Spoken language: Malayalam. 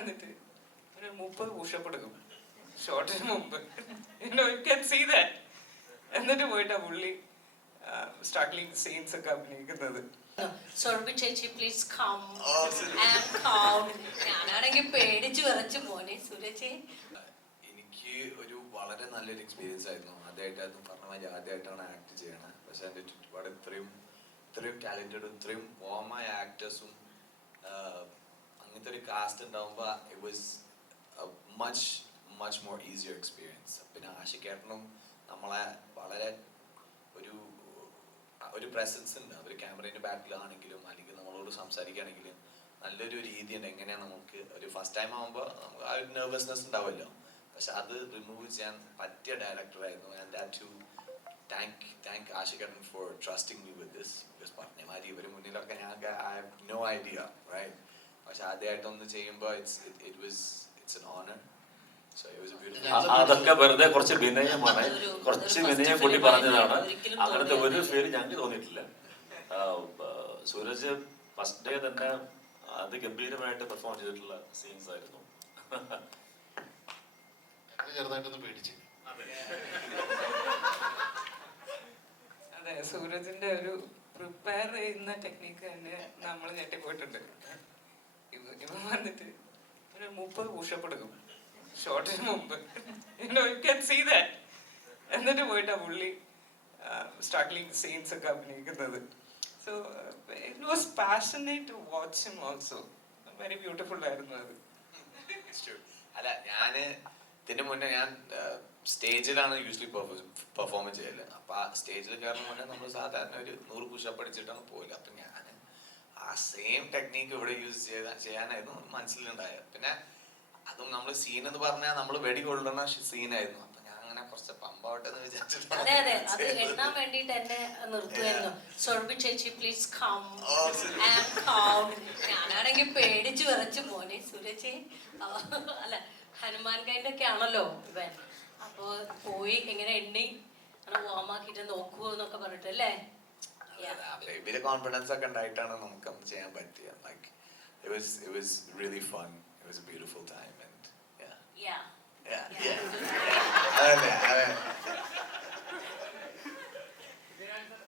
വന്നിട്ട് ഒരു 30 പുഷപ്പ് എടുക്കും ഷോട്ടിന് മുമ്പ്. You can see that. എന്നിട്ട് പോയിട്ടാ പുള്ളി സ്ട്രഗ്ലിംഗ് സീൻസ് ഒക്കെ അഭിനയിക്കുന്നത്. സോൾബി ചേച്ചി പ്ലീസ് കം. ഞാനാണെങ്കിൽ പേടിച്ച് വിറച്ച് പോനെ. സുരജ് എനിക്ക് ഒരു വളരെ നല്ലൊരു എക്സ്പീരിയൻസ് ആയിരുന്നു. ആദ്യമായിട്ടായിരുന്നു പറഞ്ഞ മാതിരി ആദ്യമായിട്ടാണ് ആക്ട് ചെയ്യണത്. പക്ഷെ എൻ്റെ ചുറ്റുപാട് ഇത്രയും ടാലന്റഡും ഇത്രയും വോമായ ആക്ടേഴ്സും അങ്ങനത്തെ ഒരു കാസ്റ്റ് ഉണ്ടാവുമ്പോൾ it was much more easier experience. പിന്നെ ആഷിക്കേട്ടനും നമ്മളെ വളരെ ഒരു പ്രസൻസ് ഉണ്ട്. അവർ ക്യാമറേൻ്റെ ബാക്കിലാണെങ്കിലും അല്ലെങ്കിൽ നമ്മളോട് സംസാരിക്കുകയാണെങ്കിലും നല്ലൊരു രീതിയുണ്ട്. എങ്ങനെയാണ് നമുക്ക് ഒരു ഫസ്റ്റ് ടൈം ആകുമ്പോൾ നമുക്ക് ആ ഒരു നെർവസ്നെസ് ഉണ്ടാവുമല്ലോ. പക്ഷെ അത് റിമൂവ് ചെയ്യാൻ പറ്റിയ ഡയറക്ടറായിരുന്നു. ആൻഡ് ദാറ്റ് ടു താങ്ക് ആഷിക്കേട്ടൻ for trusting me with this. Because പറഞ്ഞ മാതിരി ഇവർ മുന്നിലൊക്കെ ഞങ്ങൾക്ക് I have no idea right. പക്ഷെ ആദ്യമായിട്ടൊന്ന് ചെയ്യുമ്പോൾ ഇറ്റ്സ് എൻ ഓണർ. അതൊക്കെ വെറുതെ കുറച്ച് വിനയമാണ്, കുറച്ച് വിനയം കൂടി പറഞ്ഞതാണ്. അങ്ങനത്തെ ഒരു ഫീൽ ഞങ്ങൾക്ക് തോന്നിയിട്ടില്ല. സൂരജ് ഫസ്റ്റ് ഡേ തന്നെ അതിഗംഭീരമായിട്ട് പെർഫോം ചെയ്തിട്ടുള്ള സീൻസ് ആയിരുന്നു. ചെറുതായിട്ടൊന്ന് പേടിച്ചു. അതെ, സൂരജിന്റെ ഒരു പ്രിപ്പയർ ചെയ്യുന്ന ടെക്നിക്ക് തന്നെ നമ്മൾ ഞെട്ടിപ്പോയിട്ടുണ്ട്. ഇവ വന്നിട്ട് ഒരു 30 പുഷപ്പ് എടുക്കും ഷോട്ടിന് മുമ്പ്. You can see that. എന്നിട്ട് പോയിട്ടാ പുള്ളി സ്ട്രഗ്ലിംഗ് സീൻസ് ഒക്കെ അഭിനയിക്കുന്നത്. So it was passionate to watch him also. Very beautiful ആയിരുന്നു അത്. അല്ല, ഞാന് ഇതിന്റെ മുന്നേ ഞാൻ സ്റ്റേജിലാണ് യൂഷ്വലി പെർഫോമൻസ് ചെയ്യല്. അപ്പൊ ആ സ്റ്റേജിൽ കയറുന്ന മുന്നേ നമ്മൾ സാധാരണ ഒരു 100 പുഷപ്പ് അടിച്ചിട്ടാണ് പോയില്ല. അപ്പൊ ഞാൻ ആ സെയിം ടെക്നീക്ക് ഇവിടെ യൂസ് ചെയ്യാനായിരുന്നു മനസ്സിലുണ്ടായത്. പിന്നെ അതും നമ്മൾ സീൻ എന്ന് പറഞ്ഞാൽ നമ്മൾ വെടി കൊള്ളുന്ന സീനായിരുന്നു. അപ്പൊ ഞാൻ അങ്ങനെ കുറച്ച് പമ്പാവട്ടെ എന്ന് വിചാരിച്ചിട്ട് എണ്ണാൻ വേണ്ടിട്ട് എന്നെ നിർത്തുമായിരുന്നു. സോൾബി ചേച്ചി പ്ലീസ് കം. ഞാനാണെങ്കിൽ പേടിച്ച് വിറച്ച് പോനെ. സുരജ് അല്ല, ഹനുമാൻ കൈൻ്റെ ഒക്കെ ആണല്ലോ ഇവൻ. അപ്പൊ പോയി എങ്ങനെ എണ്ണി വാമാക്കിട്ട് നോക്കുവോ എന്നൊക്കെ പറഞ്ഞിട്ടല്ലേ. ഇവര് കോൺഫിഡൻസ് ഒക്കെ ഉണ്ടായിട്ടാണ് നമുക്ക് ചെയ്യാൻ പറ്റിയത്. Like it was really fun. It was a beautiful time and yeah.